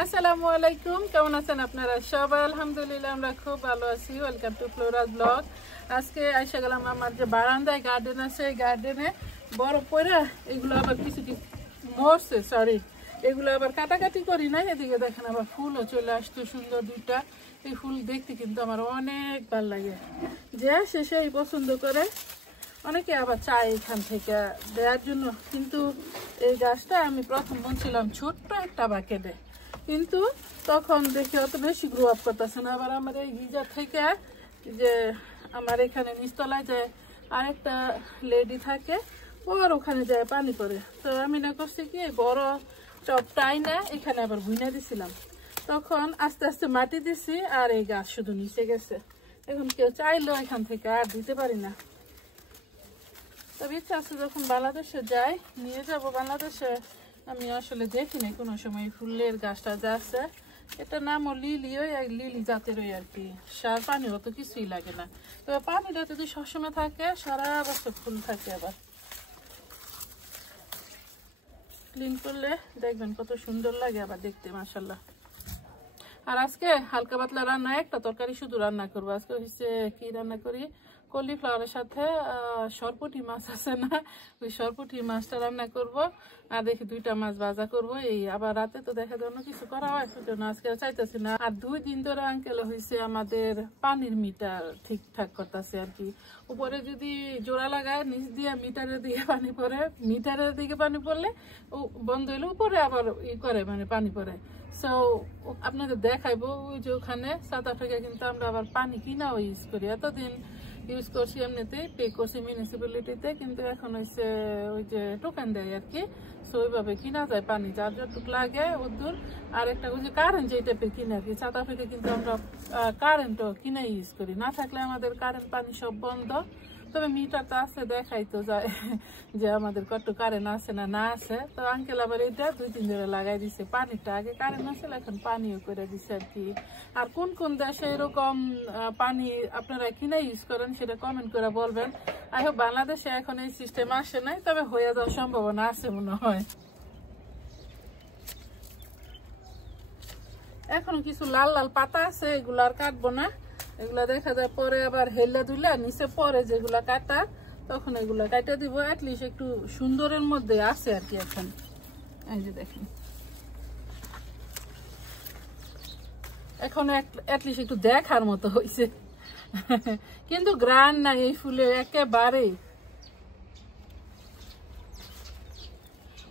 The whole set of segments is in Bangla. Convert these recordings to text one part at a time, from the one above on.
আসসালামু আলাইকুম, কেমন আছেন আপনারা সবাই? আলহামদুলিল্লাহ আমরা খুব ভালো আছি। Welcome to Flora's blog. আজকে এসে গেলাম আমার যে বারান্দায় গার্ডেন আছে, এই গার্ডেনে বরফ পড়ে এগুলো আবার কিছু মরছে, সরি, এগুলো আবার কাটাকাটি করি নাই। এদিকে দেখেন আবার ফুলও চলে আসতো সুন্দর দুইটা। এই ফুল দেখতে কিন্তু আমার অনেক ভালো লাগে, যে আসে সেই পছন্দ করে। অনেকে আবার চায় এখান থেকে দেওয়ার জন্য, কিন্তু এই গাছটা আমি প্রথম বলছিলাম ছোট্ট একটা বাকেটে, কিন্তু তখন দেখি অত বেশি গ্রো আপ করতেছে না। আবার আমার এই গিজার থেকে যে আমার এখানে নিচতলায় যায় আরেকটা লেডি থাকে, ওর ওখানে যায় পানি পড়ে। তো আমি না করছি কি বড় টপটাই না এখানে আবার ভুইনা দিছিলাম, তখন আস্তে আস্তে মাটি দিছি আর এই গাছ শুধু নিচে গেছে। এখন কেউ চাইলেও এখান থেকে আর দিতে পারি না। তবে ইচ্ছা আছে যখন বাংলাদেশে যাই নিয়ে যাব। বাংলাদেশে আমি আসলে দেখিনি কোনো সময় ফুলের গাছটা যা আছে, এটা নামও লিলি, ওই লিলি জাতেরই আর কি। সার পানি অত কিছুই লাগে না, তবে পানিটা যদি সবসময় থাকে সারা বছর ফুল থাকে। আবার ক্লিন করলে দেখবেন কত সুন্দর লাগে আবার দেখতে, মাশাল্লাহ। আর আজকে হালকা পাতলা রান্না, একটা তরকারি শুধু রান্না করবো। আজকে হচ্ছে কি রান্না করি, কলিফ্লাওয়ারের সাথে সরপুঁটি মাছ আছে না, ওই সরপুঁটি মাছটা রান্না করব। আর দেখি দুইটা মাছ ভাজা করব। এই আবার রাতে তো দেখা যায় অন্য কিছু করা হয়, সেজন্য আজকে চাইতেছি না। আর 2 দিন ধরে আঙ্কেল হয়েছে আমাদের পানির মিটার ঠিকঠাক করতেছে আর কি। উপরে যদি জোড়া লাগায় নিচ দিয়ে মিটারের দিকে পানি পড়ে, মিটারের দিকে পানি পড়লে বন্ধ হইলে উপরে আবার করে মানে পানি পড়ে। সো আপনাদের দেখাইবো ওই যে ওখানে সাউথ আফ্রিকা কিন্তু আমরা আবার পানি কিনাও ইউজ করি। এতদিন ইউজ করছি এমনিতেই, পে করছি মিউনিসিপ্যালিটিতে, কিন্তু এখন হচ্ছে ওই যে টোকেন দেয় আর কি। সো ওইভাবে কিনা যায় পানি, যার যতটুকু লাগে ওদূর। আর একটা ওই যে কারেন্ট যে টাইপের কিনে আর কি। সাউথ আফ্রিকা কিন্তু আমরা কারেন্টও কিনে ইউজ করি, না থাকলে আমাদের কারেন্ট পানি সব বন্ধ। তবে মিটারটা আছে, দেখাই তো যায় যে আমাদের কত কারেন্ট আছে না না আছে। তো আঙ্কেল আবার এটা 2 দিন ধরে লাগাই দিছে। পানিটা আগে কারেন্ট আছে, এখন পানিও করে দিছে আর কি। আর কোন কোন দেশে এরকম পানি আপনারা কিনে ইউজ করেন সেটা কমেন্ট করে বলবেন। আই হোপ বাংলাদেশে এখন এই সিস্টেম আসে নাই, তবে হয়ে যাওয়ার সম্ভাবনা আছে মনে হয়। এখনো কিছু লাল লাল পাতা আছে, এগুলো আর কাটবো না। এগুলা দেখা যায় পরে আবার হেলা ধুলে নিচে পরে যেগুলা কাটা, তখন এগুলা কাটা দিব। অ্যাটলিস্ট একটু সুন্দরের মধ্যে আছে আর কি এখন। এই যে দেখেন, এখন অ্যাটলিস্ট একটু দেখার মতো হয়েছে, কিন্তু গ্রান নাই এই ফুলে একেবারে।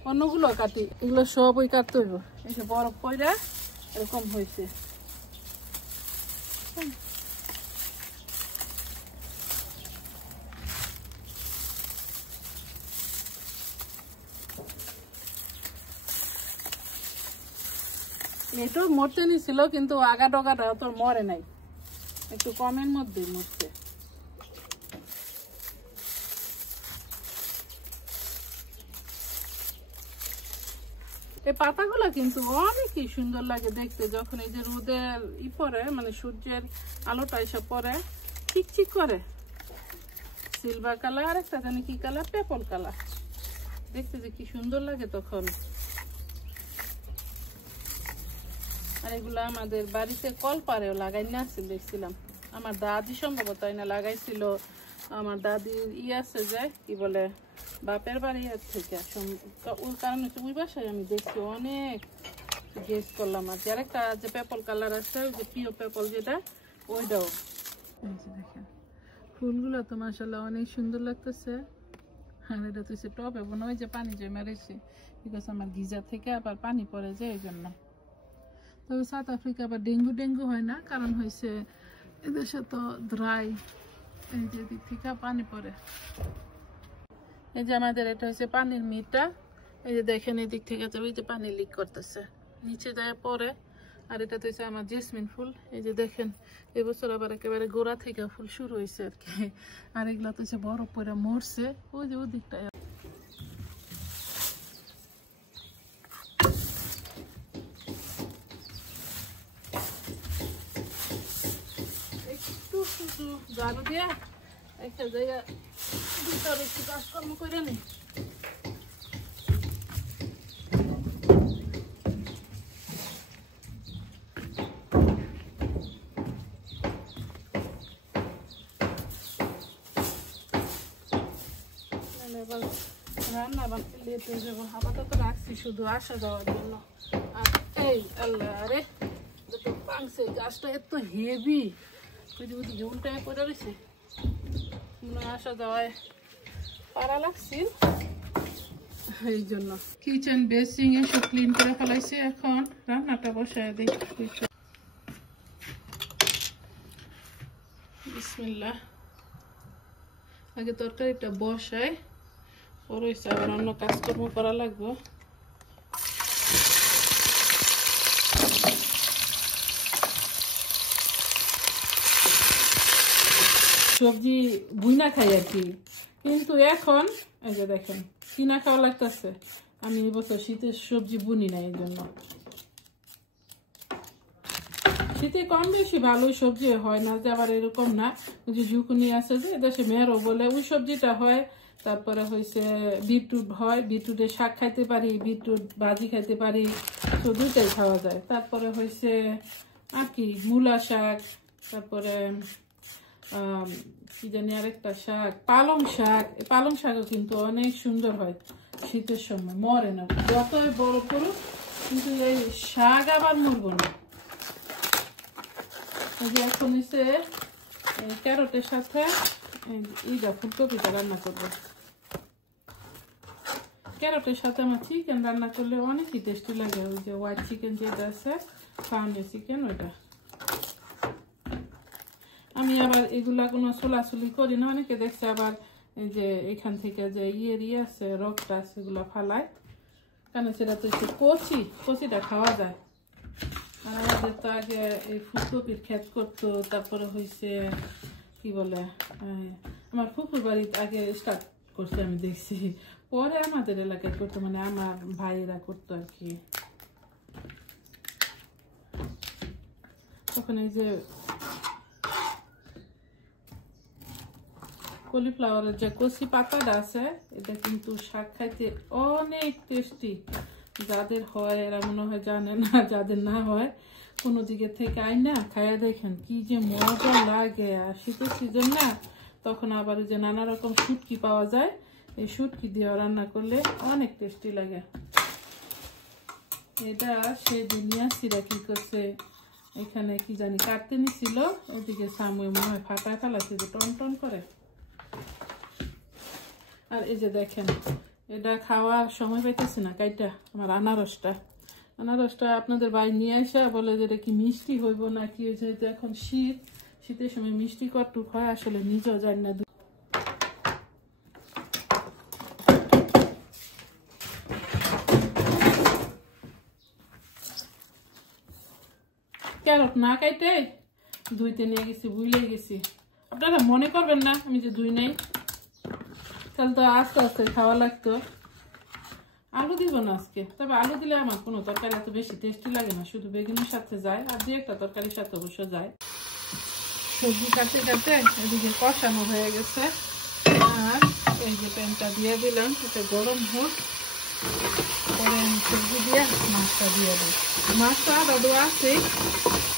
অন্যগুলো কাটি, এগুলো সব ওই কাটতে হইব। এই যে বরফ পয়রা এরকম হয়েছে। এটাও মরতে নিছিল, কিন্তু আগা ডগাটা তোর মরে নাই, একটু কমের মধ্যে মরছে। এই পাতাগুলো কিন্তু অনেকই সুন্দর লাগে দেখতে, যখন এই যে রোদের পরে মানে সূর্যের আলোটা এসব পরে চিকচিক করে। সিলভার কালার, আর একটা জানি কি কালার, পেপল কালার, দেখতে যে কি সুন্দর লাগে তখন। আর এগুলো আমাদের বাড়িতে কলপারেও লাগাই না আছে, দেখছিলাম আমার দাদি সম্ভবত না লাগাইছিল। আমার দাদির আছে যে কি বলে বাপের বাড়ি থেকে, ওই কারণে ওই বাসায় আমি দেখছি অনেক গেস করলাম আর কি। আরেকটা যে পেপল কালার আছে, ওই যে পিও পেপল যেটা, ওইটাও দেখেন। ফুলগুলো তো মাশাআল্লাহ অনেক সুন্দর লাগতেছে। আর এটা তো টবে মনে হয় যে পানি জমে রয়েছে, বিকজ আমার গিজার থেকে আবার পানি পড়ে যায় এই জন্য। তবে সাউথ আফ্রিকা আবার ডেঙ্গু হয় না, কারণ হয়েছে এদেশে তো ড্রাই, এই যে দিক থেকে পানি পড়ে। এই যে আমাদের এটা হচ্ছে পানির মিটার, এই যে দেখেন এই দিক থেকে ওই যে পানি লিক করতেছে, নিচে যায় পরে। আর এটা তো হচ্ছে আমার জেসমিন ফুল, এই যে দেখেন এবছর আবার একেবারে গোড়া থেকে ফুল শুরু হয়েছে আর কি। আর এগুলা তো হচ্ছে বরফ পরে মরছে, ওই যে ওদিকটায়। একটু শুধু ঝাড়ু দিয়ে একটা জায়গা ভিতরে একটু কাজকর্ম করে নি। এবার রান্না বাকি লেট হয়ে যাবো। আপাতত রাখছি শুধু আসা যাওয়ার জন্য। আর এই আল্লাহ রে পাংসে গাছটা এত হেভি, বুঝি উল্টায় পড়ে রয়েছে, আসা যাওয়ায় পারা লাগছে, এই জন্য। কিচেন বেসিং সব ক্লিন করে ফেলাইছি, এখন রান্নাটা বসায় দিই। বিসমিল্লাহ, আগে তরকারিটা বসাই, পরে আবার অন্য কাজকর্ম করা লাগবে। সবজি বুইনা খাই আর কি, কিন্তু এখন এই যে দেখেন কিনা খাওয়া লাগতেছে। আমি এবছর শীতের সবজি বুনি না, এই জন্য। শীতে কম বেশি ভালোই সবজি হয় না, যে আবার এরকম না। যে ঝুঁকুনি আছে যে দেশে মেরো বলে ওই সবজিটা হয়। তারপরে হয়েছে বিটরুট হয়, বিটরুটের শাক খাইতে পারি, বিটরুট ভাজি খাইতে পারি, তো দুইটাই খাওয়া যায়। তারপরে হয়েছে আর কি মূলা শাক, তারপরে কি জানি আরেকটা শাক, পালং শাক। পালং শাকও কিন্তু অনেক সুন্দর হয় শীতের সময়, মরে না যতই বড় করুক, কিন্তু এই শাক আবার মরবো না। এখন হচ্ছে ক্যারটের সাথে এইটা ফুলকপিটা রান্না করবো। ক্যারটের সাথে আমার চিকেন রান্না করলে অনেকই টেস্টি লাগে। ওই যে হোয়াইট চিকেন যেটা আছে, ফার্মের চিকেন, ওইটা। আমি আবার এগুলা কোনো ছোলাছুলি করি না। অনেকে দেখছে আবার এই যে এখান থেকে যে ইয়ে আছে, রকটা আছে, এগুলো ফালায়, কেন সেটা তো কচিটা খাওয়া যায়। আর আমাদের তো আগে এই ফুলকপির ক্ষেত করতো, তারপরে হয়েছে কি বলে, আমার ফুপুর বাড়িতে আগে স্টার্ট করছে, আমি দেখছি, পরে আমাদের এলাকায় করতো, মানে আমার ভাইয়েরা করতো আর কি। তখন এই যে কলিফ্লাওয়ারের যে কচি পাতাটা আছে, এটা কিন্তু শাক খাইতে অনেক টেস্টি। যাদের হয় এরা মনে হয় জানে না, যাদের না হয় কোনো দিকে থেকে আই না খাইয়া দেখেন কি যে মজা লাগে। আর শীতের সিজন না, তখন আবার যে নানা রকম শুটকি পাওয়া যায়, এই শুটকি দিয়ে রান্না করলে অনেক টেস্টি লাগে। এটা সে দুনিয়া সিরা কি করছে, এখানে কি জানি কাটতে নিছিল, ওইদিকে সামনে মনে হয় ফাটায় ফেলাছে, যে টন টন করে। আর এই যে দেখেন, এটা খাওয়ার সময় পাইতেছে না কাইটা, আমার আনারসটা আপনাদের বাড়ি নিয়ে আসা বলে যে এটা কি মিষ্টি হইব না কি, যেহেতু এখন শীতের সময় মিষ্টি কটুক হয়, আসলে নিজেও জানি না। ক্যারট না কাইটে ধুইতে নিয়ে গেছি, ভুলে গেছি। আপনারা মনে করবেন না আমি যে ধুই নাই, তাহলে তো আস্তে আস্তে খাওয়া লাগতো। আলু দিব না আজকে, তবে আলু দিলে আমার কোনো তরকারি এত বেশি টেস্টি লাগে না, শুধু বেগুনের সাথে যায়, আর দু একটা তরকারির সাথে অবশ্য যায়। সবজি কাটতে কাটতে এদিকে কষানো হয়ে গেছে, আর এই যে প্যানটা দিয়ে দিলাম, এটা গরম হোক, পরে আমি সবজি দিয়ে মাছটা দিয়ে দিই। মাছটা দাদু আছে,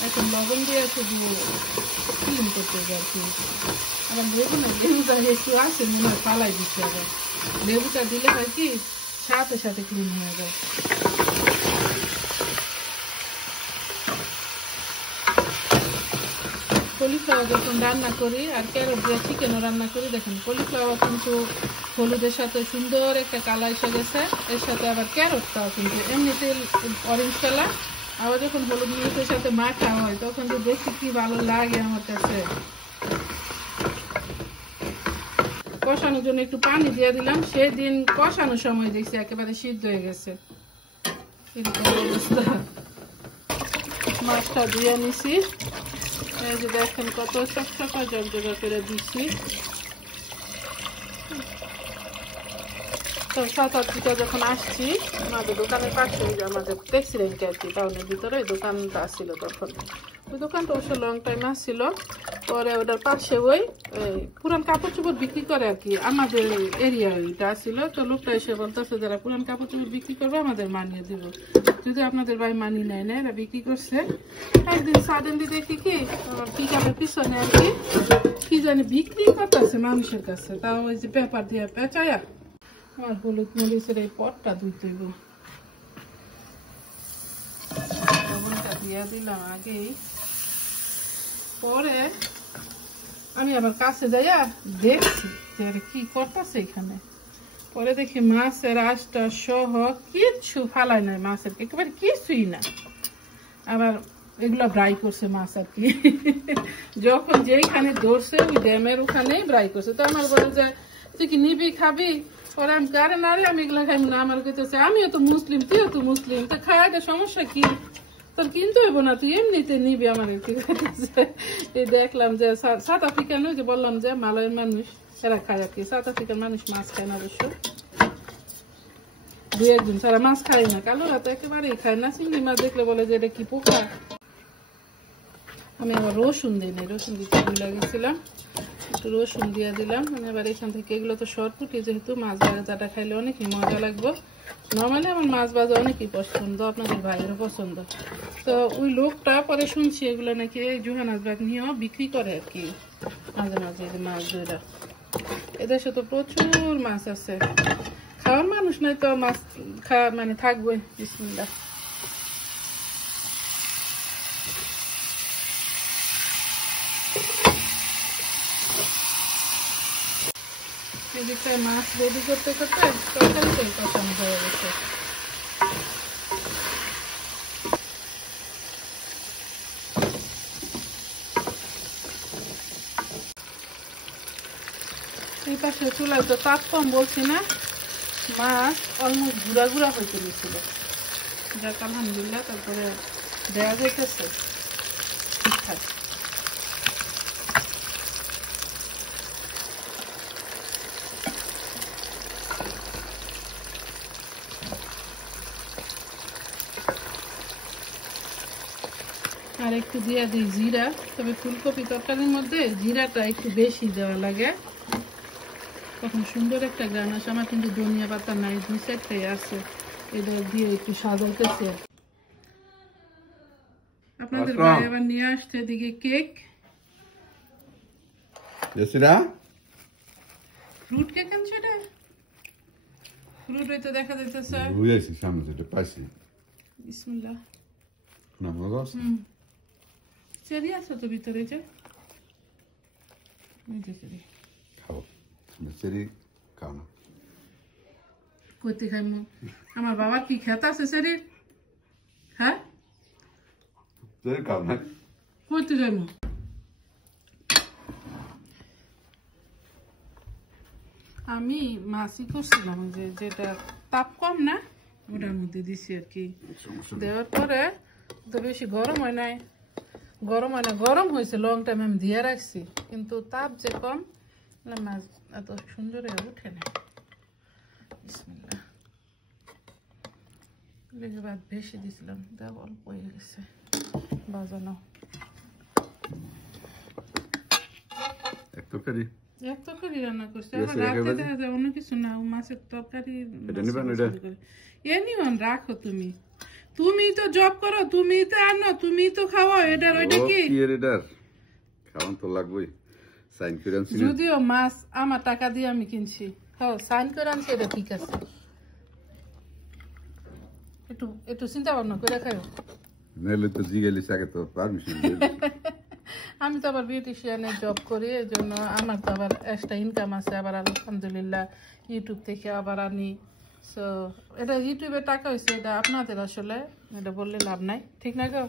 এখন লবণ দিয়ে শুধু ক্লিন করতে হবে আর কি। আবার লেবু না, লেবুটা একটু আছে মনে হয় পালাই দিচ্ছে, আবার লেবুটা দিলে হয় কি সাথে সাথে ক্লিন হয়ে যায়। কলিফ্লাওয়ার যখন রান্না করি আর ক্যারট দিয়ে চিকেনও রান্না করি, দেখেন কলিফ্লাওয়ার কিন্তু হলুদের সাথে সুন্দর একটা কালার এসে গেছে, এর সাথে আবার ক্যারটটাও কিন্তু এমনিতে অরেঞ্জ কালার, আবার যখন হলুদ মরিচের সাথে মাখা হয় তখন তো দেখি কি ভালো লাগে আমার কাছে। কষানোর জন্য একটু পানি দিয়ে দিলাম, সেদিন কষানোর সময় দেখছি একেবারে সিদ্ধ হয়ে গেছে, এরকম অবস্থা। মাছটা দিয়ে নিছি, এই যে দেখেন কত চকচকা জগজগা করে দিচ্ছি। তো 7-8টা যখন আসছি, আমাদের দোকানের পাশে আমাদের ট্যাক্সি রেঞ্জ আর কি, টাউনের ভিতরে ওই দোকানটা আসছিল, তখন ওই দোকানটা অবশ্য লং টাইম আসছিল। পরে ওটার পাশে ওই পুরান কাপড় চোপড় বিক্রি করে আর কি, আমাদের এরিয়া ওইটা আসছিল। তো লোকটা এসে বলতেছে যারা পুরান কাপড় চোপড় বিক্রি করবে আমাদের মানিয়ে দিব, যদি আপনাদের ভাই মানি নেয় না, এরা বিক্রি করছে। একদিন সাডেনলি দেখি কি আমার পিকআপের পিছনে আর কি জানি বিক্রি করতেছে মানুষের কাছে, তাও ওই যে পেপার দিয়ে পেঁচায়া আমার হলুদ মরিচের এই পটটা ধুইতে হইব, লবণটা দিয়ে দিলাম আগেই। পরে আমি আবার কাছে যাইয়া দেখছি যে কি করতেছে এখানে। পরে দেখি মাছের আঁশটা সহ কিচ্ছু ফালাই নাই, মাছের একেবারে কিছুই না। আবার এগুলা ব্রাই করছে মাছ আর কি। যখন যেইখানে ধরছে ওই ড্যামের ওখানেই ব্রাই করছে। তো আমার বলে যে তুই কি নিবি খাবি? পরে আমি কারে না রে, আমি এগুলা খাই না। আমার কইতেছে আমিও তো মুসলিম, তুইও তো মুসলিম, তো খাওয়াটা সমস্যা কি তোর? কিনতে হইব না, তুই এমনিতে নিবি। আমার এই দেখলাম যে সাউথ আফ্রিকান, যে বললাম যে মালয়ের মানুষ এরা খায় আর কি। সাউথ আফ্রিকার মানুষ মাছ খায় না অবশ্য, দুই একদিন সারা মাছ খায় না। কালোরা তো একেবারেই খায় না। চিংড়ি মাছ দেখলে বলে যে এটা কি পোকা। আমি আবার রসুন দিই নাই, রসুন দিতে ভুলে গেছিলাম, একটু রসুন দিয়ে দিলাম। আমি আবার এখান থেকে এগুলো তো শর্টকুটি, যেহেতু মাছ ভাজাটা খাইলে অনেকই মজা লাগবে। নর্মালি আমার মাছ ভাজা অনেকই পছন্দ, আপনাদের ভাইয়েরও পছন্দ। তো ওই লোকটা পরে শুনছি এগুলো নাকি জোহান্সবার্গ নিয়েও বিক্রি করে আর কি, মাঝে মাঝে মাছ ধরা। এদেশে তো প্রচুর মাছ আছে, খাওয়ার মানুষ নাই তো মাছ খাওয়া মানে থাকবে। বিসমিল্লাহ। এদিকে মাছ রেডি করতে করতে তরকারিটাই কষানো হয়ে গেছে। এই পাশে চুলায় তো তাপ কম বলছি না, মাছ অলমোস্ট গুঁড়া গুঁড়া হইতে গেছিল। যাক আলহামদুলিল্লাহ, তারপরে দেওয়া যাইতেছে ঠিকঠাক। আর একটু দিয়ে দিই জিরা, তবে ফুলকপি তরকারির মধ্যে জিরাটা একটু বেশি দেওয়া লাগে, তখন সুন্দর একটা গান আসে। আমার কিন্তু ধনিয়া পাতা নাই, দুই চারটাই আছে, এটা দিয়ে একটু সাজাইতেছে। আপনাদের ভাই আবার নিয়ে আসছে এদিকে কেক, ফ্রুট কেক আনছে। এটা ফ্রুট হইতে দেখা যাইতেছে। বিসমিল্লাহ। চেরি আছে তো ভিতরে, যে কইতে খাইমু। আমার বাবার কি খেত আছে চেরির? হ্যাঁ, কইতে খাইমু। আমি মাছই করছিলাম, যেটা তাপ কম না ওটার মধ্যে দিছি আর কি। দেওয়ার পরে তো বেশি গরম হয় নাই, গরম হয় না, গরম হয়েছে লং টাইম আমি দিয়ে রাখছি, কিন্তু তাপ যে কম, মাছ এত সুন্দর উঠে না। বিসমিল্লাহ। ভাত বেশি দিছিলাম, দেখ অল্প হয়ে গেছে বাজানো। এক তরকারি রান্না করছে, আবার রাতে দেখা যায় অন্য কিছু না, মাছের তরকারি। এ নিও রাখো তুমি, তুমি তো জব করো, তুমি তো আনো, তুমি তো খাওয়া। এটার ওইটা কি খাওয়ান তো লাগবেই। সাইন করে আনছি, যদিও মাছ আমার টাকা দিয়ে আমি কিনছি, হ্যাঁ সাইন করে আনছি, এটা ঠিক আছে। একটু একটু চিন্তা ভাবনা করে খাও, নাহলে তো জিগাইলিস আগে তো পারমিশন। আমি তো আবার বিউটিশিয়ানে জব করি, এই জন্য আমার তো আবার এক্সট্রা ইনকাম আছে। আবার আলহামদুলিল্লাহ ইউটিউব থেকে আবার আনি। সো এটা ইউটিউবের টাকা হয়েছে, এটা আপনাদের আসলে এটা বললে লাভ নাই, ঠিক না গো?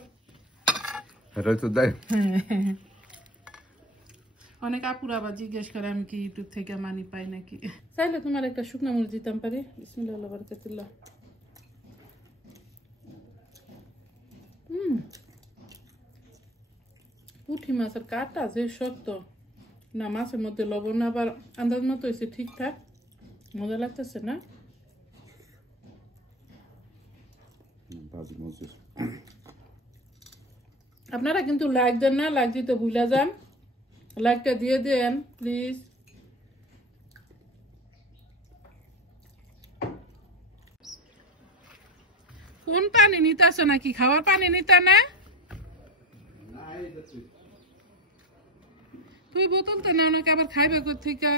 অনেক আপুরা আবার জিজ্ঞেস করে আমি কি ইউটিউব থেকে মানি পাই নাকি। চাইলে তোমার একটা শুকনো মরিচ দিতাম পারি। বিসমিল্লাহ বারাকাতুল্লাহ। পুঁটি মাছের কাটা যে শক্ত না, মাছের মধ্যে লবণ আবার আন্দাজ মতো হয়েছে ঠিকঠাক, মজা লাগতেছে না? আপনারা কিন্তু লাইক দেন না, লাইক দিতে ভুলে যান, লাইকটা দিয়ে দেন প্লিজ। কোন পানি নিতে আসো নাকি? খাওয়ার পানি নিতে না? তুই বোতল তো নেও নাকি, আবার খাইবে কোথেকে?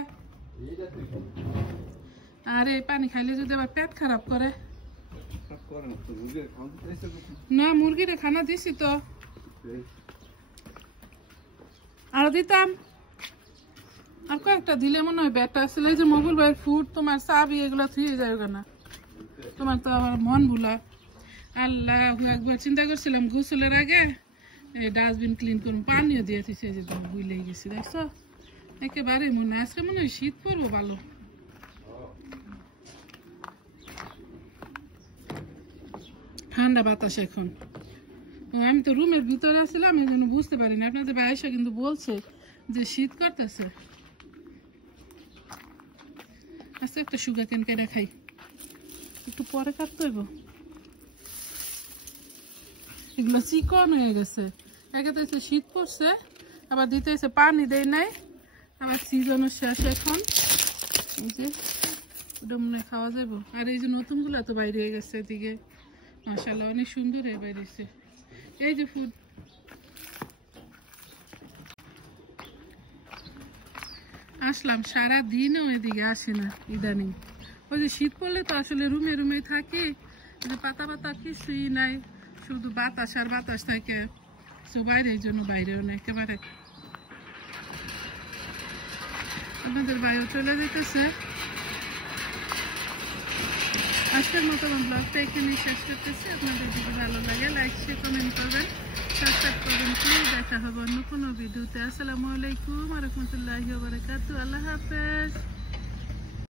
আর এই পানি খাইলে যদি আবার পেট খারাপ করে। না মুরগিরে খানা দিছি তো, আর দিতাম আর কয়েকটা দিলে মনে হয় ব্যাটা আসলে। এই যে মগুল ভাইয়ের ফুড তোমার চাবি এগুলো থুয়ে যায় না, তোমার তো আবার মন ভুলা। আল্লাহ, একবার চিন্তা করছিলাম গোসলের আগে ডাস্টবিন ক্লিন করুন, পানিও দিয়েছি, সে যে ভুলে গেছি। দেখছো একেবারে মনে আজকে মনে হয় শীত পড়বো ভালো। ঠান্ডা বাতাস এখন। আমি তো রুমের ভিতরে আসছিলাম, এই জন্য বুঝতে পারিনি। আপনাদের ভাইসা কিন্তু বলছে যে শীত করতেছে। আচ্ছা একটা সুগা কেন কেটে খাই, একটু পরে কাটতে হইব। এগুলো চিকন হয়ে গেছে, একে তো শীত পড়ছে, আবার দিতে এসে পানি দেয় নাই, আবার সিজনও শেষ এখন। এই যে ওটা মনে হয় খাওয়া যাবো। আর এই যে নতুনগুলো তো বাইরে হয়ে গেছে এদিকে, মাশাআল্লাহ অনেক সুন্দর হয়ে বাইরেছে। এই যে ফুড আসলাম, সারাদিনও এদিকে আসে না ইদানিং। ওই যে শীত পড়লে তো আসলে রুমে রুমে থাকি, পাতা পাতা কিছুই নাই, শুধু বাতাস আর বাতাস থাকে। তো বাইরে এই জন্য বাইরেও না একেবারে। আপনাদের বাইরেও চলে যেতেছে। আজকের মতো ব্লগটা এখানে শেষ করতেছি। আপনাদের যদি ভালো লাগে লাইক শেয়ার কমেন্ট করবেন, সাবস্ক্রাইব করবেন প্লিজ। দেখা হবে অন্য কোনো ভিডিওতে। আসসালামু আলাইকুম ওয়া রাহমাতুল্লাহি ওয়া বারাকাতুহু। আল্লাহ হাফেজ।